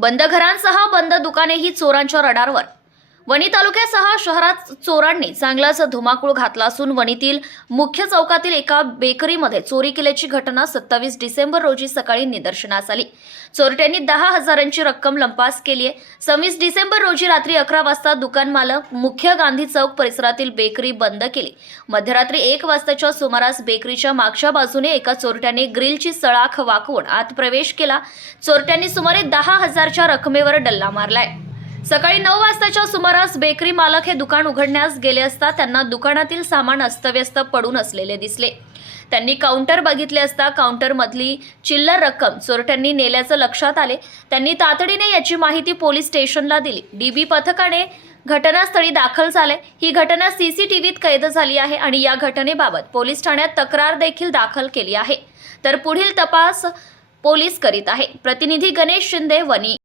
बंद घरांसह बंद दुकानेही चोरांच्या रडारवर. वणी तालुक्यासह शहरात चोरांनी चांगलाच धुमाकूळ घातला असून वणीतील मुख्य चौकातील एका बेकरीमध्ये चोरी केल्याची घटना सत्तावीस डिसेंबर रोजी सकाळी निदर्शनास आली. चोरट्यांनी दहा हजारांची रक्कम लंपास केली आहे. सव्वीस डिसेंबर रोजी रात्री अकरा वाजता दुकान मालक मुख्य गांधी चौक परिसरातील बेकरी बंद केली. मध्यरात्री एक वाजताच्या सुमारास बेकरीच्या मागच्या बाजूने एका चोरट्याने ग्रिलची सळाख वाकवून आत प्रवेश केला. चोरट्यांनी सुमारे दहा हजारच्या रकमेवर डल्ला मारलाय. सकाळी नऊ वाजताच्या सुमारास बेकरी मालक हे दुकान उघडण्यास गेले असता त्यांना दुकानातील सामान अस्तव्यस्त पडून असलेले दिसले. त्यांनी काउंटर बघितले असता काउंटरमधली चिल्लर रक्कम चोरट्यांनी नेल्याचं लक्षात आले. त्यांनी तातडीने याची माहिती पोलीस स्टेशनला दिली. डीबी पथकाने घटनास्थळी दाखल झाले. ही घटना सीसीटीव्हीत कैद झाली आहे आणि या घटनेबाबत पोलीस ठाण्यात तक्रार देखील दाखल केली आहे. तर पुढील तपास पोलीस करीत आहे. प्रतिनिधी गणेश शिंदे वनी.